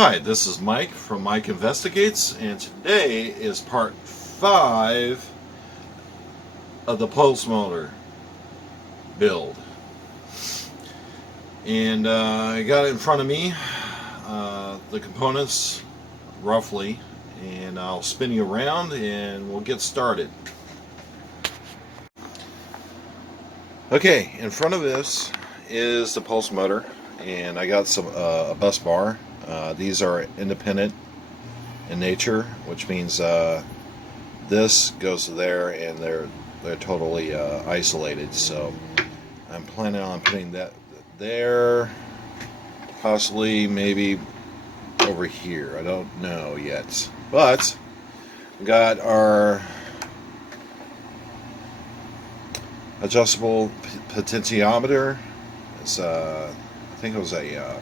Hi, this is Mike from Mike Investigates, and today is part 5 of the pulse motor build. And I got it in front of me, the components roughly, and I'll spin you around and we'll get started. Okay, in front of this is the pulse motor, and I got some a bus bar. These are independent in nature, which means this goes to there, and they're totally isolated. So I'm planning on putting that there, possibly maybe over here. I don't know yet, but we got our adjustable potentiometer. It's I think it was a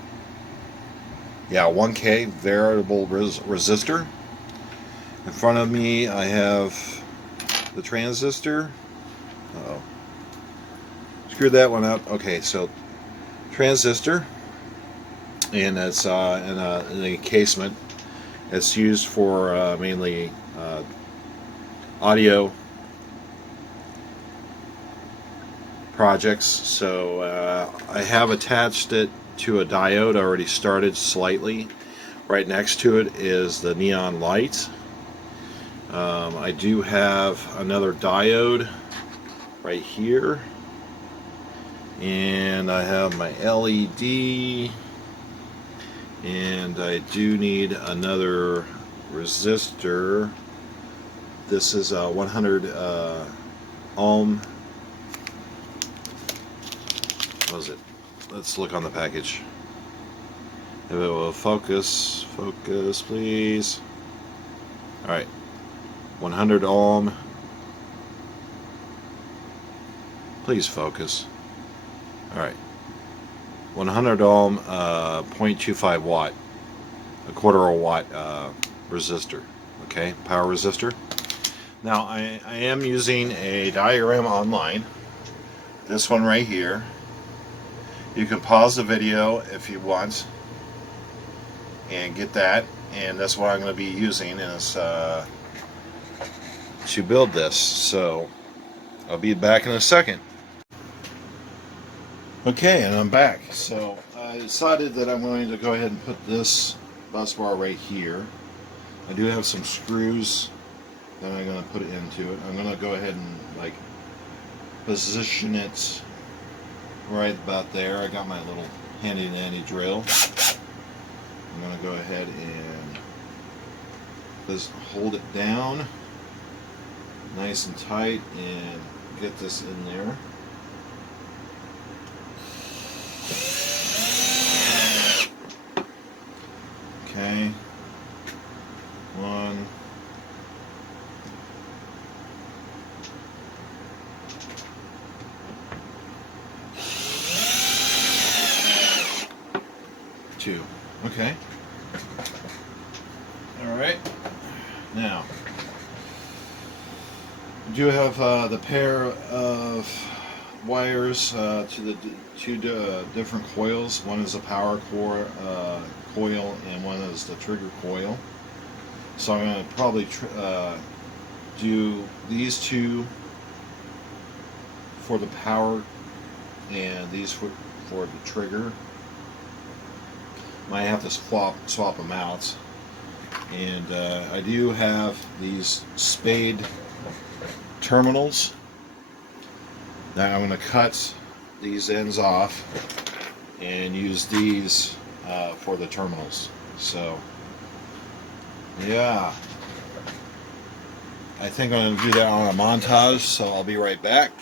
1K variable resistor. In front of me I have the transistor. Uh-oh. Screwed that one up. Okay, so transistor, and it's in an encasement. It's used for mainly audio projects. So I have attached it to a diode already started slightly. Right next to it is the neon light. I do have another diode right here, and I have my LED, and I do need another resistor. This is a 100 ohm. What is it? Let's look on the package. If it will focus please. Alright, 100 ohm. Please focus. Alright, 100 ohm, 0.25 watt, a quarter of a watt resistor. Okay, power resistor. Now I am using a diagram online. This one right here. You can pause the video if you want and get that, and that's what I'm going to be using is to build this. So I'll be back in a second. Okay, and I'm back. So I decided that I'm going to go ahead and put this bus bar right here. I do have some screws that I'm going to put it into it. I'm going to go ahead and like position it right about there. I got my little handy dandy drill. I'm going to go ahead and just hold it down nice and tight and get this in there. Okay. 1. 2. Okay. Alright. Now, we do have the pair of wires to the two different coils. One is a power core coil, and one is the trigger coil. So I'm going to probably do these two for the power, and these for the trigger. Might have to swap them out. And I do have these spade terminals. Now I'm going to cut these ends off and use these for the terminals. So yeah, I think I'm going to do that on a montage, so I'll be right back.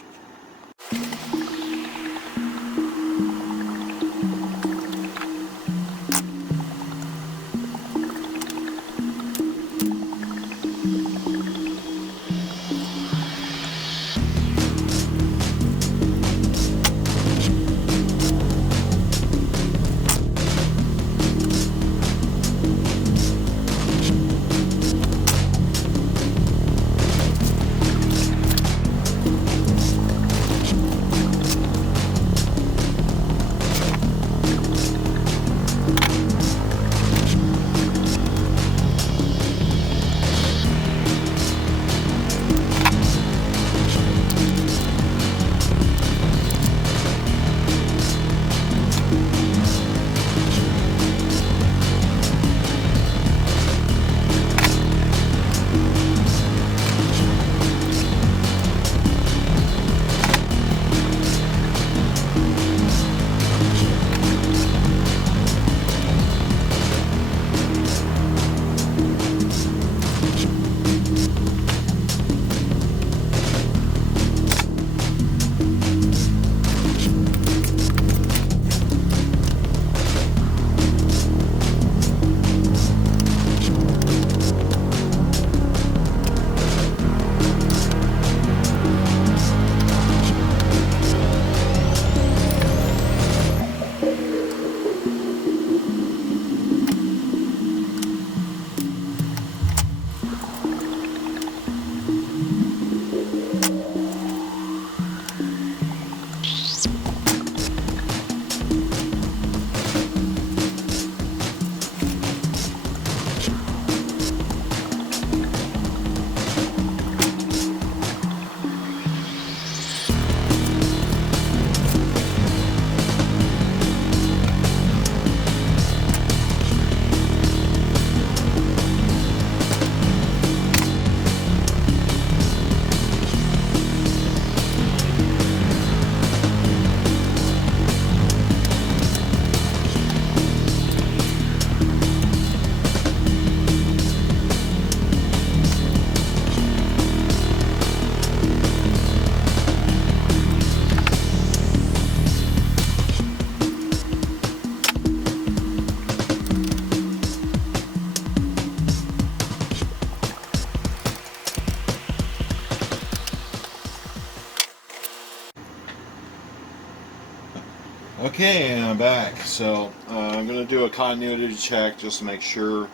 Okay, and I'm back. So I'm going to do a continuity check just to make sure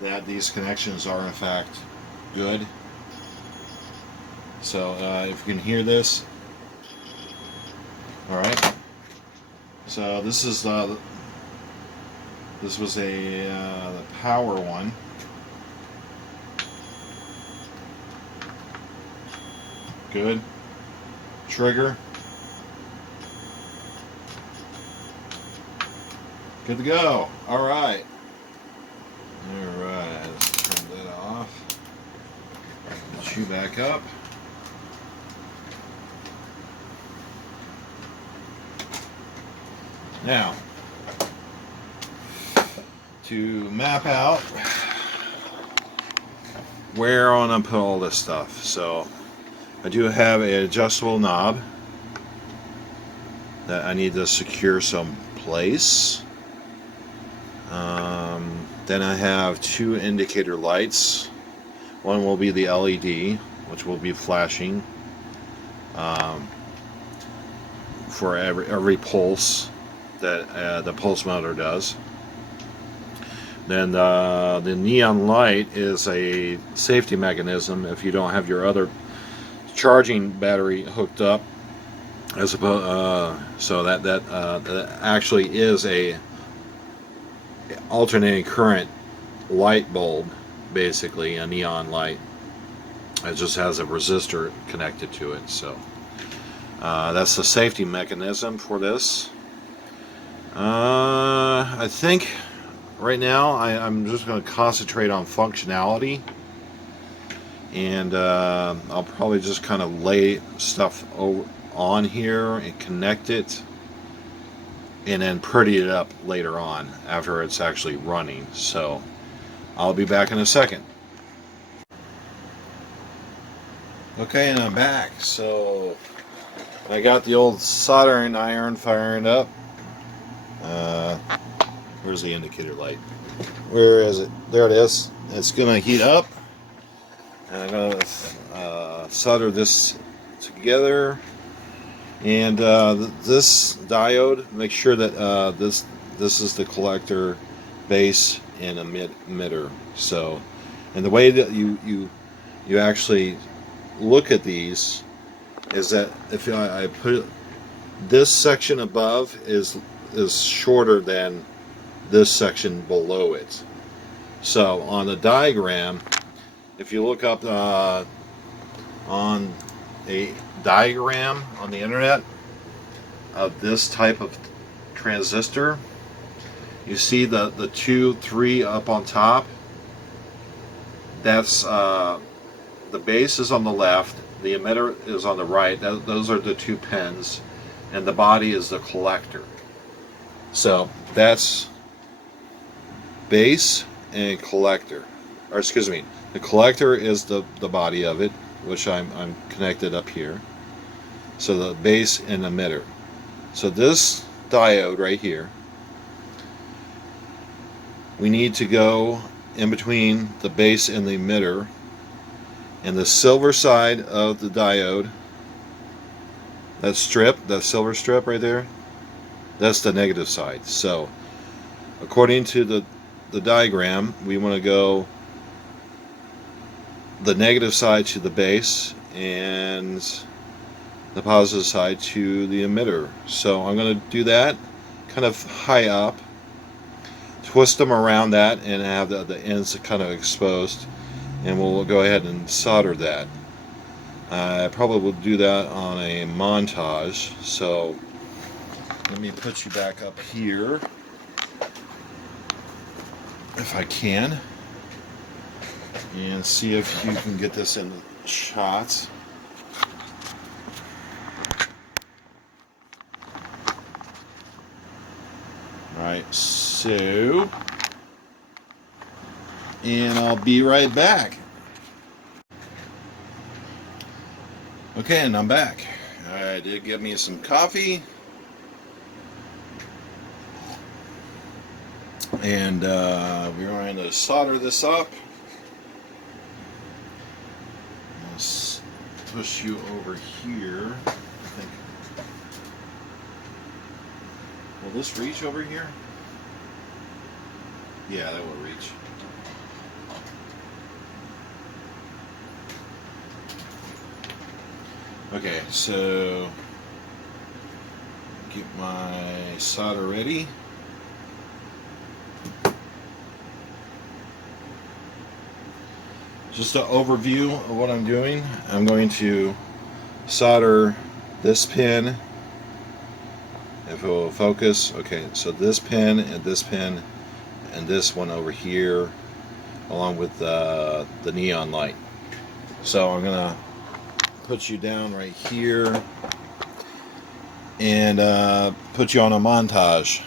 that these connections are in fact good. So if you can hear this, all right. So this was a the power one. Good. Trigger. Good to go. All right. All right. Let's turn that off. Put you back up. Now, to map out where I want to put all this stuff. So, I do have an adjustable knob that I need to secure someplace. Then I have two indicator lights. One will be the LED, which will be flashing for every pulse that the pulse motor does. Then the neon light is a safety mechanism if you don't have your other charging battery hooked up. As opposed, so that actually is a alternating current light bulb, basically a neon light. It just has a resistor connected to it. So that's the safety mechanism for this. I think right now I'm just going to concentrate on functionality, and I'll probably just kind of lay stuff on here and connect it, and then pretty it up later on after it's actually running. So I'll be back in a second. Okay, and I'm back. So I got the old soldering iron firing up. Where's the indicator light? Where is it? There it is. It's going to heat up. And I'm going to solder this together. And this diode, make sure that this is the collector, base, and emitter. So, and the way that you actually look at these is that if I put this section above is shorter than this section below it. So on the diagram, if you look up on a diagram on the internet of this type of transistor, you see the 2, 3 up on top. That's the base is on the left, the emitter is on the right. Those are the two pins, and the body is the collector. So that's base and collector, or excuse me, the collector is the body of it, which I'm connected up here. So the base and emitter. So this diode right here, we need to go in between the base and the emitter, and the silver side of the diode, that silver strip right there, that's the negative side. So according to the diagram, we want to go the negative side to the base and the positive side to the emitter. So I'm going to do that kind of high up, twist them around that, and have the ends kind of exposed, and we'll go ahead and solder that. I probably will do that on a montage. So let me put you back up here if I can, and see if you can get this in the shots. Alright, so, and I'll be right back. Okay, and I'm back. I did get me some coffee, and we're going to solder this up. Let's push you over here. I think Will this reach over here? Yeah, that will reach. Okay, so get my solder ready. Just an overview of what I'm doing. I'm going to solder this pin, if it will focus. Okay, so this pin and this one over here, along with the neon light. So I'm gonna put you down right here and put you on a montage.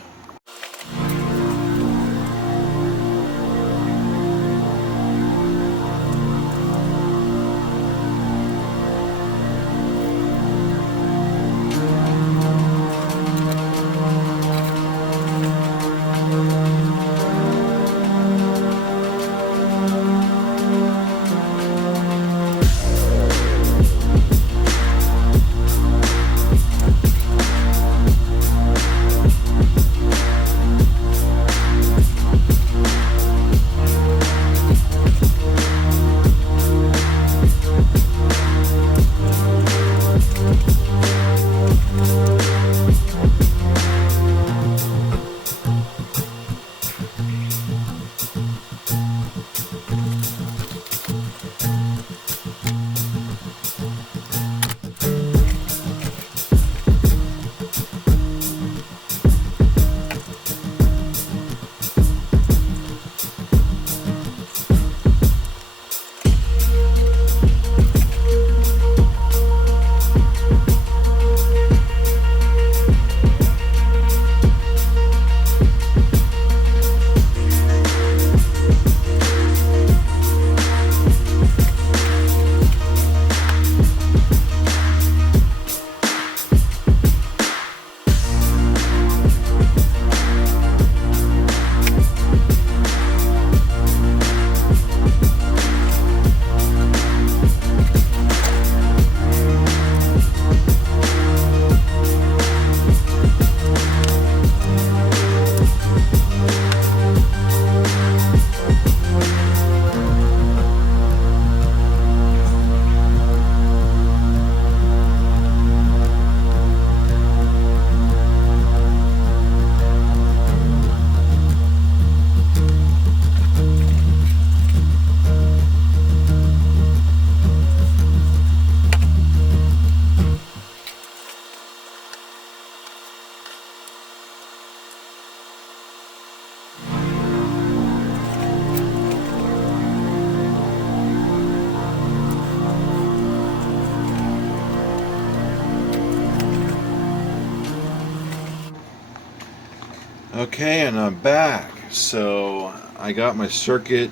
Okay, and I'm back. So I got my circuit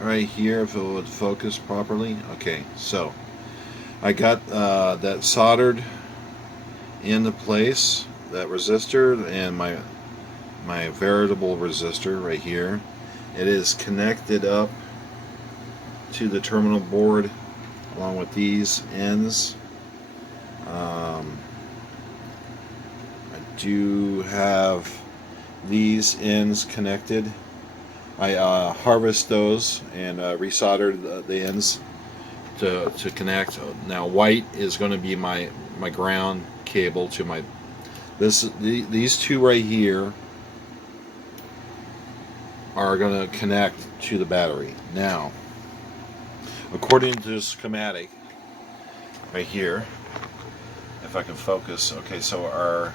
right here, if it would focus properly. Okay, so I got that soldered into place, that resistor, and my variable resistor right here. It is connected up to the terminal board along with these ends. I do have these ends connected. I harvest those and resoldered the ends to connect. Now white is going to be my ground cable to my these two right here are going to connect to the battery. Now, according to the schematic right here, if I can focus. Okay, so our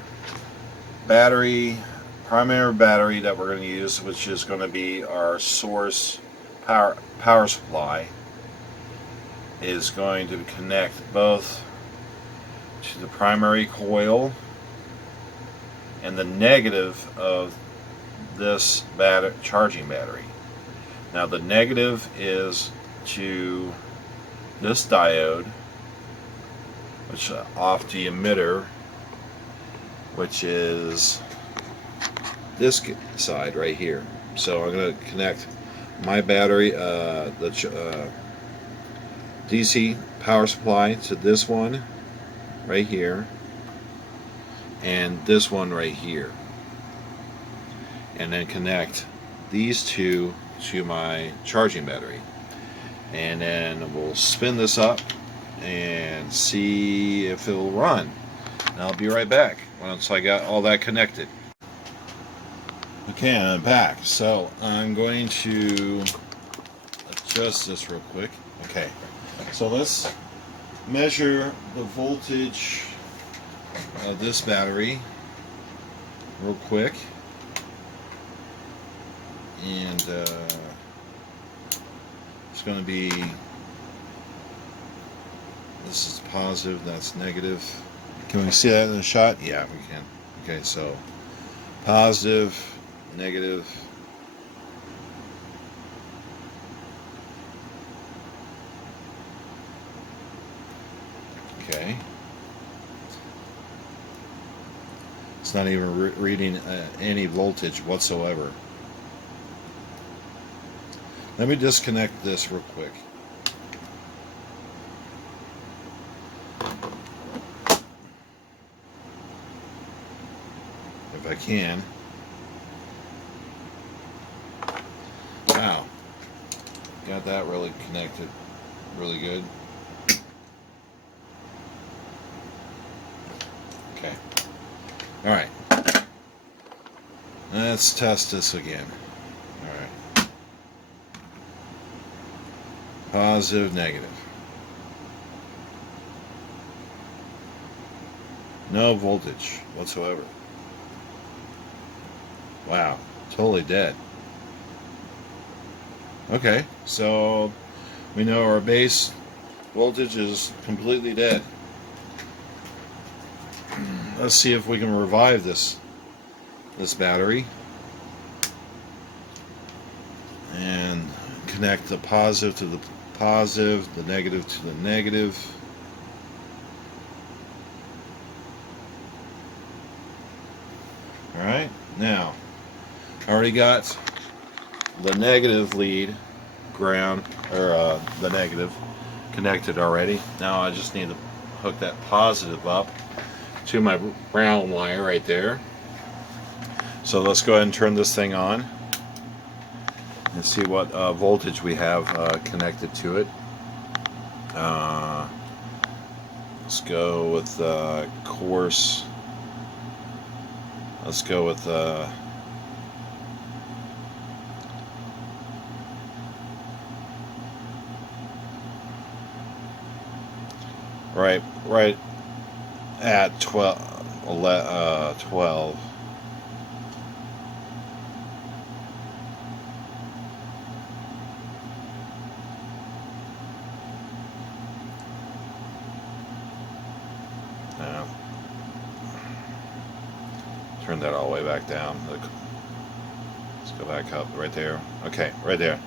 primary battery that we're going to use, which is going to be our source power supply, is going to connect both to the primary coil and the negative of this charging battery. Now the negative is to this diode, which off the emitter, which is this side right here. So I'm going to connect my battery, the DC power supply, to this one right here and this one right here. and then connect these two to my charging battery. And then we'll spin this up and see if it'll run. And I'll be right back once I got all that connected. Okay, I'm back. So I'm going to adjust this real quick. Okay, so let's measure the voltage of this battery real quick. And it's going to be, this is positive, that's negative. Can we see that in the shot? Yeah, we can. Okay, so positive, negative. Okay. It's not even reading any voltage whatsoever. Let me disconnect this real quick. If I can. Wow. Got that really connected really good. Okay. Alright. Let's test this again. Alright. Positive, negative. No voltage whatsoever. Wow, totally dead. Okay, so we know our base voltage is completely dead. Let's see if we can revive this battery and connect the positive to the positive, the negative to the negative. Alright, now I already got the negative lead ground, or the negative connected already. Now I just need to hook that positive up to my brown wire right there. So let's go ahead and turn this thing on and see what voltage we have connected to it. Let's go with course. Let's go with right at 12. Turn that all the way back down. Let's go back up right there. Okay, right there.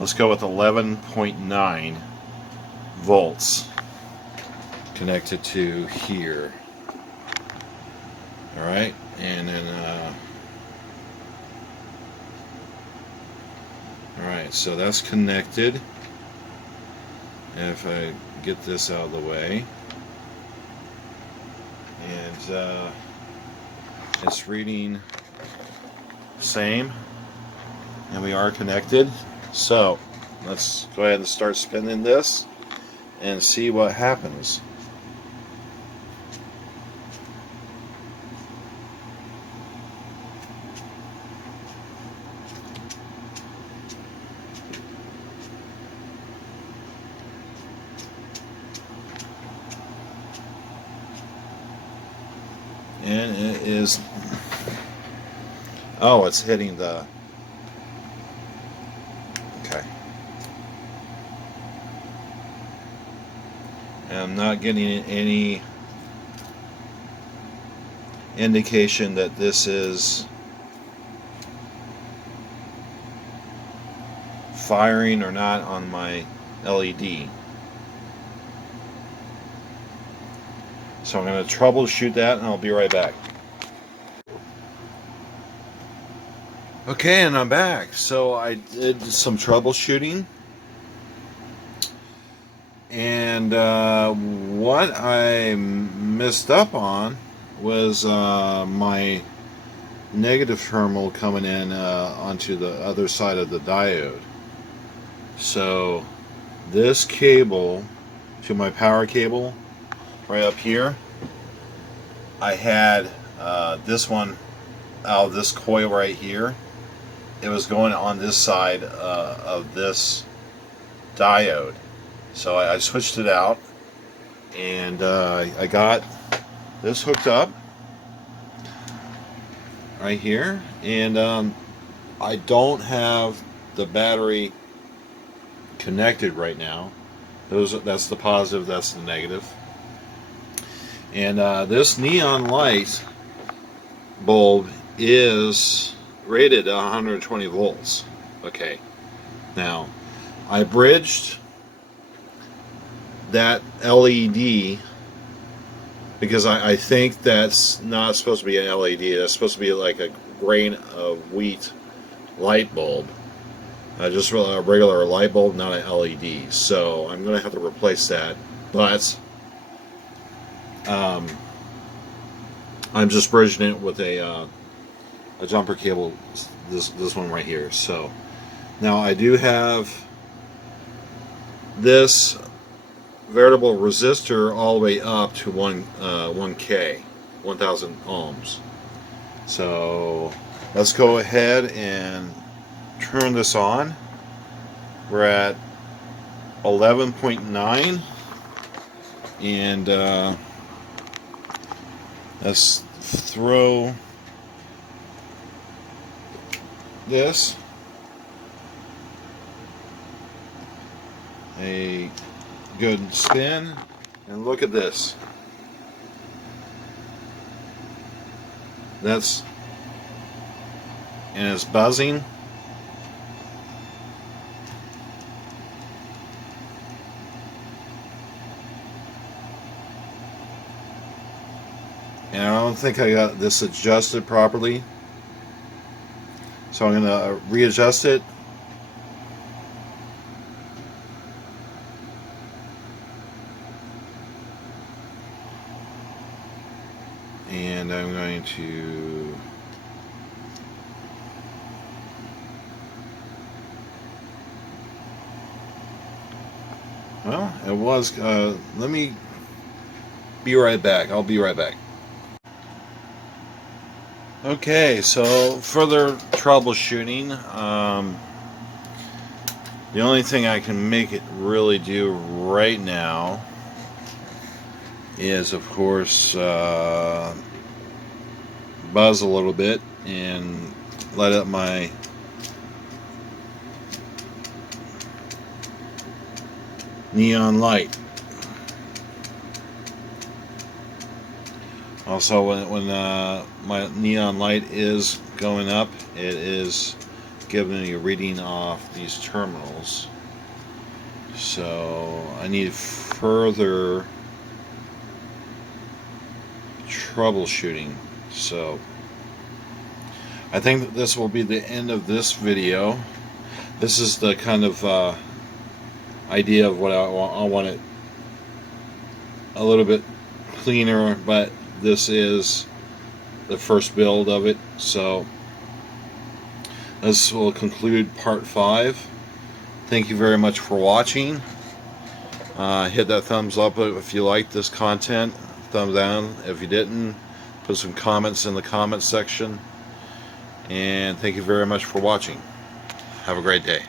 Let's go with 11.9 volts connected to here. Alright, and then alright, so that's connected. And if I get this out of the way, and it's reading same, and we are connected. So let's go ahead and start spinning this and see what happens. And it is, oh, it's hitting the, okay. And I'm not getting any indication that this is firing or not on my LED. So I'm going to troubleshoot that, and I'll be right back. Okay, and I'm back. So I did some troubleshooting, and what I messed up on was my negative terminal coming in onto the other side of the diode. So this cable to my power cable right up here, I had this one out of this coil right here. It was going on this side of this diode. So I switched it out, and I got this hooked up right here, and I don't have the battery connected right now. That's the positive, that's the negative. And this neon light bulb is rated at 120 volts. Okay, now I bridged that LED because I think that's not supposed to be an LED. That's supposed to be like a grain of wheat light bulb. Just a regular light bulb, not an LED. So I'm going to have to replace that. But I'm just bridging it with a jumper cable. This one right here. So now I do have this variable resistor all the way up to 1K, 1000 ohms. So let's go ahead and turn this on. We're at 11.9, and let's throw this a good spin, and look at this. And it's buzzing. And I don't think I got this adjusted properly, so I'm going to readjust it. And I'm going to it was let me be right back. I'll be right back. Okay, so further troubleshooting. The only thing I can make it really do right now is, of course, buzz a little bit and light up my neon light. Also, when my neon light is going up, it is giving me a reading off these terminals. So I need further troubleshooting. So I think that this will be the end of this video. This is the kind of idea of what I want it a little bit cleaner, but this is the first build of it. So this will conclude part 5. Thank you very much for watching. Hit that thumbs up if you liked this content. Thumbs down if you didn't. Put some comments in the comments section. And thank you very much for watching. Have a great day.